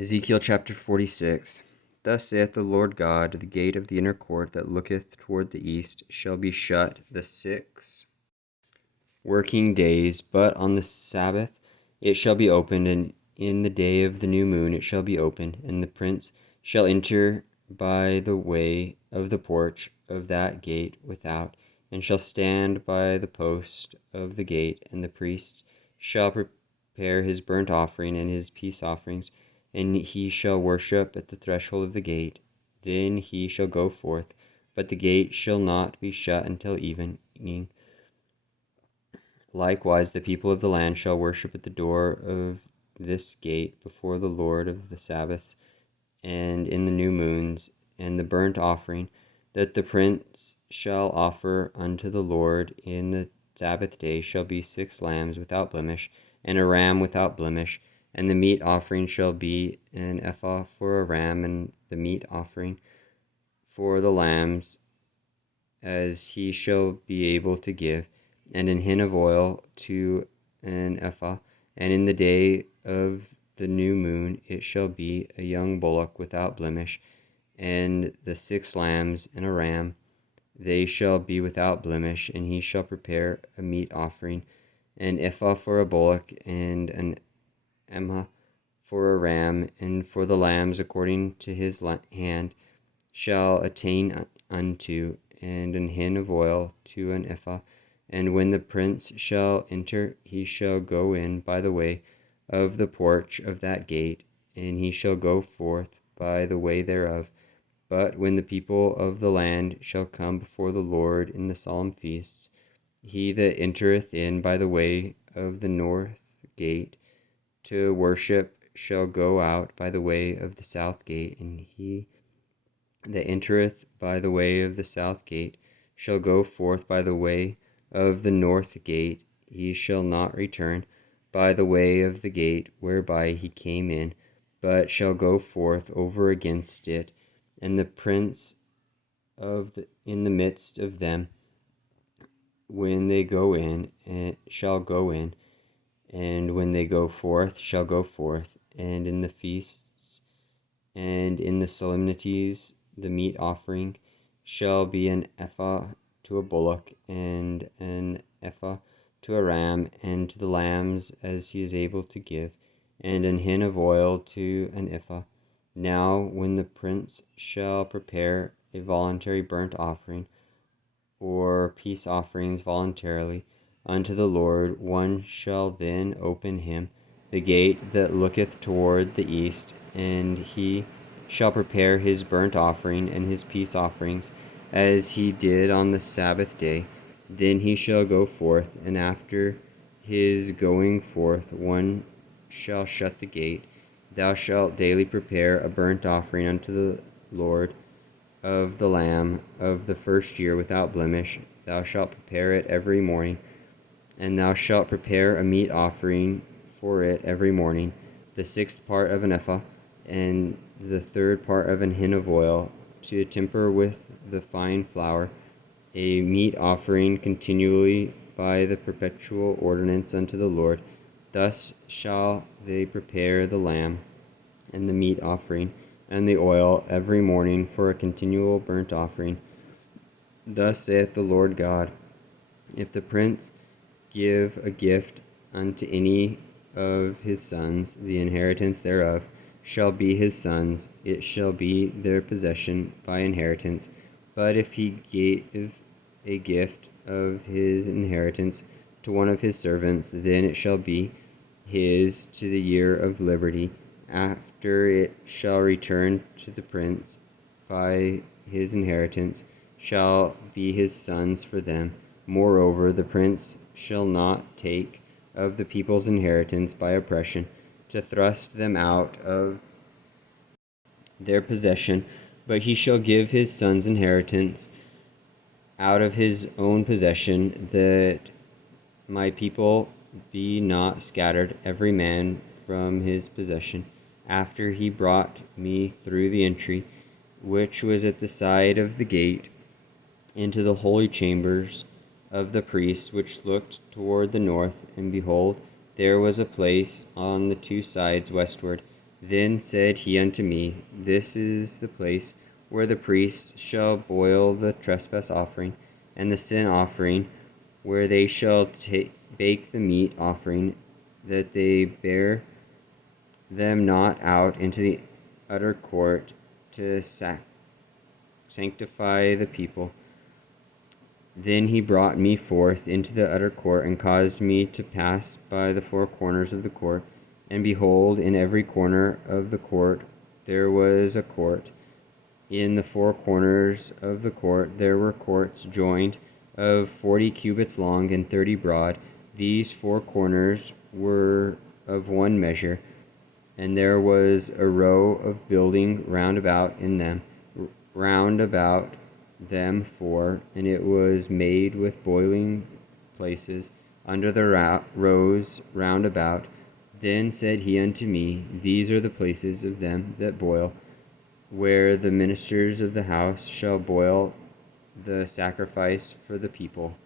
Ezekiel chapter 46. Thus saith the Lord God, the gate of the inner court that looketh toward the east shall be shut the 6 working days, but on the Sabbath it shall be opened, and in the day of the new moon it shall be opened, and the prince shall enter by the way of the porch of that gate without, and shall stand by the post of the gate, and the priest shall prepare his burnt offering and his peace offerings, and he shall worship at the threshold of the gate. Then he shall go forth, but the gate shall not be shut until evening. Likewise, the people of the land shall worship at the door of this gate before the Lord of the Sabbaths, and in the new moons, and the burnt offering that the prince shall offer unto the Lord in the Sabbath day shall be 6 lambs without blemish, and a ram without blemish. And the meat offering shall be an ephah for a ram, and the meat offering for the lambs, as he shall be able to give, and an hin of oil to an ephah. And in the day of the new moon it shall be a young bullock without blemish, and the 6 lambs and a ram, they shall be without blemish. And he shall prepare a meat offering, an ephah for a bullock, and an ephah for a ram, and for the lambs according to his hand shall attain unto, and an hin of oil to an ephah. And when the prince shall enter, he shall go in by the way of the porch of that gate, and he shall go forth by the way thereof. But when the people of the land shall come before the Lord in the solemn feasts, he that entereth in by the way of the north gate to worship shall go out by the way of the south gate, and he that entereth by the way of the south gate shall go forth by the way of the north gate. He shall not return by the way of the gate whereby he came in, but shall go forth over against it. And the prince in the midst of them, when they go in, shall go in, and when they go forth, shall go forth. And in the feasts and in the solemnities, the meat offering shall be an ephah to a bullock, and an ephah to a ram, and to the lambs as he is able to give, and an hin of oil to an ephah. Now when the prince shall prepare a voluntary burnt offering, or peace offerings voluntarily unto the Lord, one shall then open him the gate that looketh toward the east, and he shall prepare his burnt offering and his peace offerings, as he did on the Sabbath day. Then he shall go forth, and after his going forth one shall shut the gate. Thou shalt daily prepare a burnt offering unto the Lord of the lamb of the first year without blemish. Thou shalt prepare it every morning, and thou shalt prepare a meat offering for it every morning, the 6th part of an ephah, and the 3rd part of an hin of oil, to temper with the fine flour, a meat offering continually by the perpetual ordinance unto the Lord. Thus shall they prepare the lamb, and the meat offering, and the oil every morning for a continual burnt offering. Thus saith the Lord God, if the prince give a gift unto any of his sons, the inheritance thereof shall be his sons, it shall be their possession by inheritance. But if he gave a gift of his inheritance to one of his servants, then it shall be his to the year of liberty. After it shall return to the prince by his inheritance, shall be his sons for them. Moreover, the prince shall not take of the people's inheritance by oppression, to thrust them out of their possession, but he shall give his sons inheritance out of his own possession, that my people be not scattered every man from his possession. After he brought me through the entry, which was at the side of the gate, into the holy chambers of the priests, which looked toward the north, and behold, there was a place on the 2 sides westward, Then said he unto me, This is the place where the priests shall boil the trespass offering and the sin offering, where they shall bake the meat offering, that they bear them not out into the utter court to sanctify the people. Then he brought me forth into the utter court, and caused me to pass by the four corners of the court. And behold, in every corner of the court there was a court. In the four corners of the court there were courts joined, of 40 cubits long and 30 broad. These four corners were of one measure, and there was a row of building round about in them, round about them four, and it was made with boiling places under the rows round about. Then said he unto me, These are the places of them that boil, where the ministers of the house shall boil the sacrifice for the people.